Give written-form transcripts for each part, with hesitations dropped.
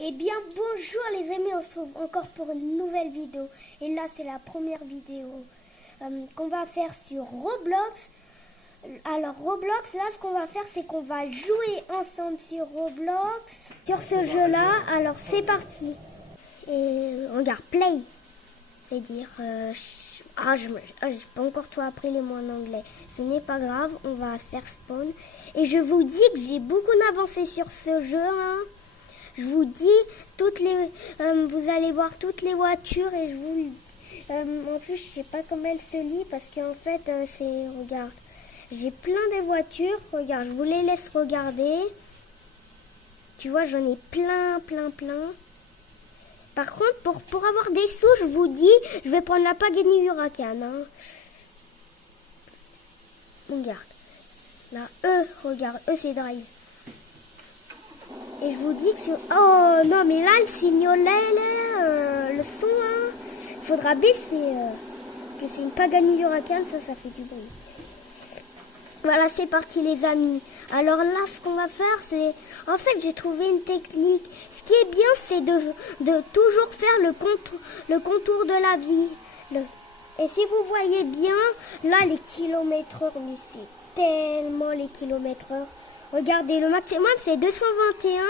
Eh bien bonjour les amis, on se retrouve encore pour une nouvelle vidéo. Et là c'est la première vidéo qu'on va faire sur Roblox. Alors Roblox, là ce qu'on va faire c'est qu'on va jouer ensemble sur Roblox, sur ce jeu là. Alors c'est parti. Et regarde, play. C'est-à-dire, j'ai pas encore tout appris les mots en anglais. Ce n'est pas grave, on va faire spawn. Et je vous dis que j'ai beaucoup avancé sur ce jeu, hein. Je vous dis, vous allez voir toutes les voitures et je vous... en plus, je sais pas comment elle se lit parce qu'en fait, regarde, j'ai plein de voitures. Regarde, je vous les laisse regarder. Tu vois, j'en ai plein. Par contre, pour avoir des sous, je vous dis, je vais prendre la Pagani Huracan. Hein. Regarde. Là, regarde, c'est drive. Et je vous dis que sur... Oh non, mais là, le signalet, là, le son, hein, il faudra baisser. Que c'est une Pagani Huracan, ça fait du bruit. Voilà, c'est parti les amis. Alors là, ce qu'on va faire, c'est... En fait, j'ai trouvé une technique. Ce qui est bien, c'est de toujours faire le contour de la ville. Et si vous voyez bien, là, les kilomètres-heure, mais c'est tellement les kilomètres-heure. Regardez, le maximum, c'est 221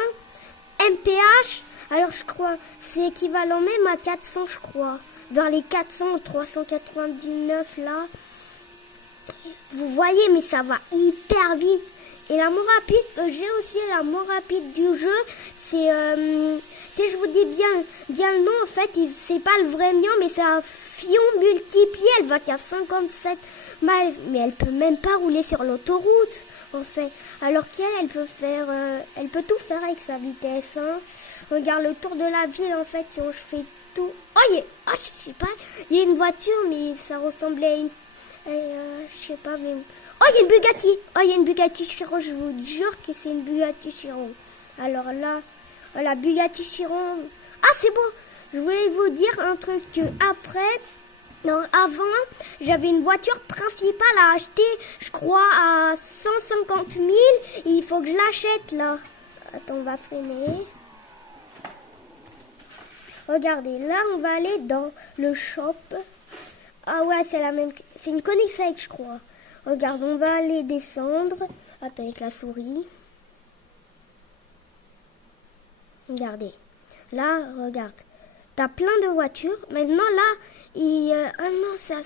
mph. Alors, je crois, c'est équivalent même à 400, je crois. Vers les 400, 399, là. Vous voyez, mais ça va hyper vite. Et l'amour rapide que j'ai aussi, l'amour rapide du jeu, c'est, si je vous dis bien le nom, en fait, c'est pas le vrai mien, mais c'est un Fion multiplié. Elle va qu'à 57 miles, mais elle peut même pas rouler sur l'autoroute, en fait. Alors elle peut faire, elle peut tout faire avec sa vitesse. Hein. Regarde le tour de la ville, en fait, si on fais tout. Oh, je sais pas, il y a une voiture, mais ça ressemblait à une... je sais pas, mais... Oh, il y a une Bugatti. Oh, il y a une Bugatti Chiron. Je vous jure que c'est une Bugatti Chiron. Alors là, la Bugatti Chiron... Ah, c'est beau. Je voulais vous dire un truc que après... Non, avant, j'avais une voiture principale à acheter, je crois, à 150 000. Et il faut que je l'achète, là. Attends, on va freiner. Regardez, là, on va aller dans le shop. Ah ouais, c'est la même... C'est une Koenigsegg, je crois. Regarde, on va aller descendre. Attends, avec la souris. Regardez. Là, regarde. T'as plein de voitures. Maintenant, là, ah non, ça...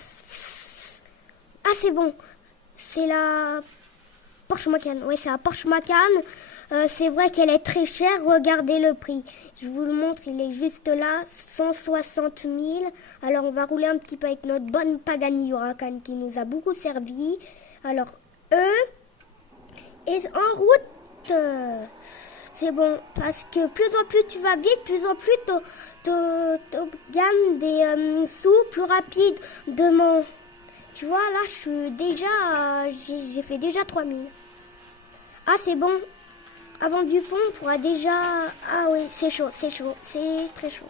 Ah, c'est bon. C'est la Porsche Macan. Oui, c'est la Porsche Macan. C'est vrai qu'elle est très chère. Regardez le prix. Je vous le montre, il est juste là. 160 000. Alors, on va rouler un petit peu avec notre bonne Pagani Huracan qui nous a beaucoup servi. Alors, et en route... c'est bon, parce que plus en plus tu vas vite, plus en plus tu gagnes des sous plus rapidement. Tu vois, là, je suis déjà... j'ai fait déjà 3000. Ah, c'est bon. Avant du pont, on pourra déjà... Ah oui, c'est chaud, c'est très chaud.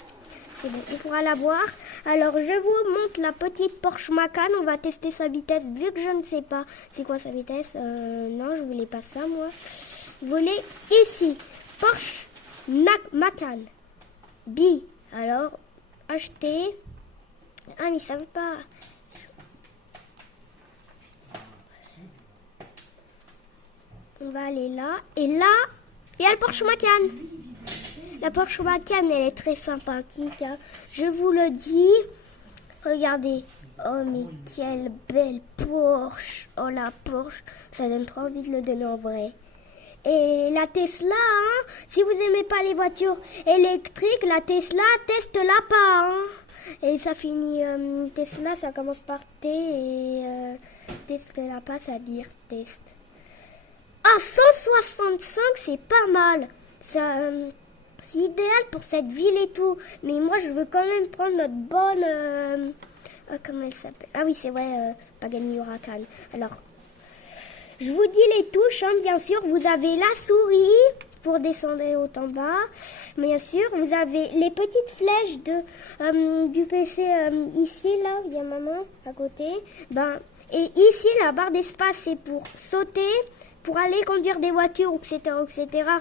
C'est bon, on pourra la voir. Alors, je vous montre la petite Porsche Macan. On va tester sa vitesse, vu que je ne sais pas c'est quoi sa vitesse. Non, je voulais pas ça, moi. Vous voulez ici, Porsche Macan B. Alors, acheter. Ah, mais ça veut pas... On va aller là. Et là, il y a le Porsche Macan. La Porsche Macan, elle est très sympathique. Hein. Je vous le dis. Regardez. Oh, mais quelle belle Porsche. Oh, la Porsche. Ça donne trop envie de le donner en vrai. Et la Tesla, hein, si vous aimez pas les voitures électriques, la Tesla, teste-la pas. Hein. Et ça finit, Tesla, ça commence par T et teste-la pas, ça veut dire test. Ah, 165, c'est pas mal. Ça, c'est idéal pour cette ville et tout. Mais moi, je veux quand même prendre notre bonne... comment elle s'appelle? Ah oui, c'est vrai, Pagani Huracan. Alors, je vous dis les touches. Hein, bien sûr, vous avez la souris pour descendre haut en bas. Bien sûr, vous avez les petites flèches du PC ici, là. Il y a maman à côté. Et ici, la barre d'espace, c'est pour sauter. pour aller conduire des voitures, etc.,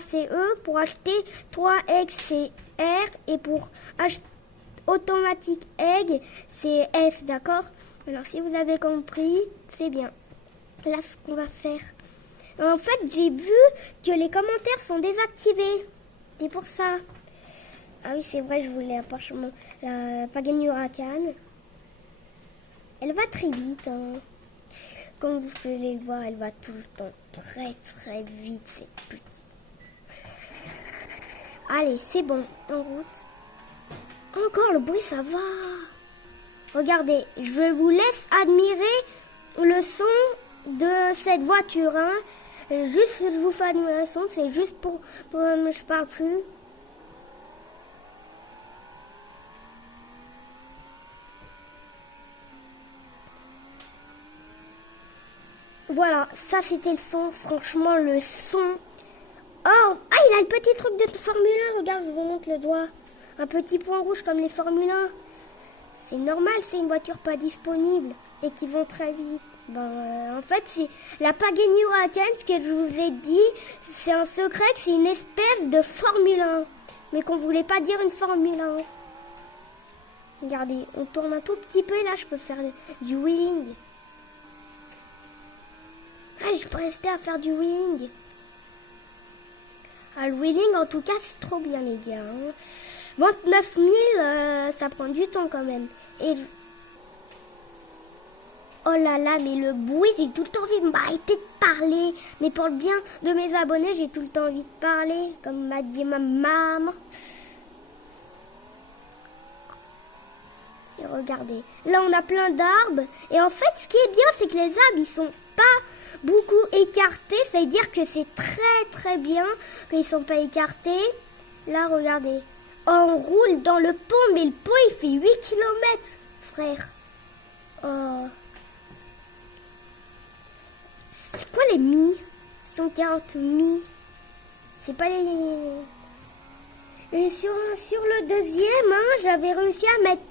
c'est E. Pour acheter 3X, c'est R. Et pour acheter automatique egg, c'est F, d'accord? Alors, si vous avez compris, c'est bien. Là, ce qu'on va faire. En fait, j'ai vu que les commentaires sont désactivés. C'est pour ça. Ah oui, c'est vrai, je voulais un parchemin. La Pagani Huracan. Elle va très vite, hein. Comme vous pouvez le voir, elle va tout le temps très très vite, cette petite. Allez, c'est bon, en route. Encore le bruit, ça va. Regardez, je vous laisse admirer le son de cette voiture, hein. Juste, je vous fais admirer le son, c'est juste pour je parle plus. Voilà, ça c'était le son, franchement le son. Oh, ah, il a le petit truc de Formule 1, regarde, je vous montre le doigt. Un petit point rouge comme les Formule 1. C'est normal, c'est une voiture pas disponible et qui vont très vite. En fait, c'est la Pagani Huracan, ce que je vous ai dit, c'est un secret que c'est une espèce de Formule 1. Mais qu'on voulait pas dire une Formule 1. Regardez, on tourne un tout petit peu et là, je peux faire du wheeling. Ah, je peux rester à faire du wheeling. Ah, le wheeling, en tout cas, c'est trop bien, les gars. 29 000, ça prend du temps quand même. Et oh là là, mais le bruit, j'ai tout le temps envie de m'arrêter de parler. Mais pour le bien de mes abonnés, j'ai tout le temps envie de parler, comme m'a dit ma maman. Et regardez, là on a plein d'arbres. Et en fait, ce qui est bien, c'est que les arbres, ils sont pas beaucoup écartés. Ça veut dire que c'est très très bien qu'ils sont pas écartés. Là, regardez. On roule dans le pont, mais le pont, il fait 8 km, frère. Oh. C'est quoi les mi? 140 mi. C'est pas les... Et sur le deuxième, hein, j'avais réussi à mettre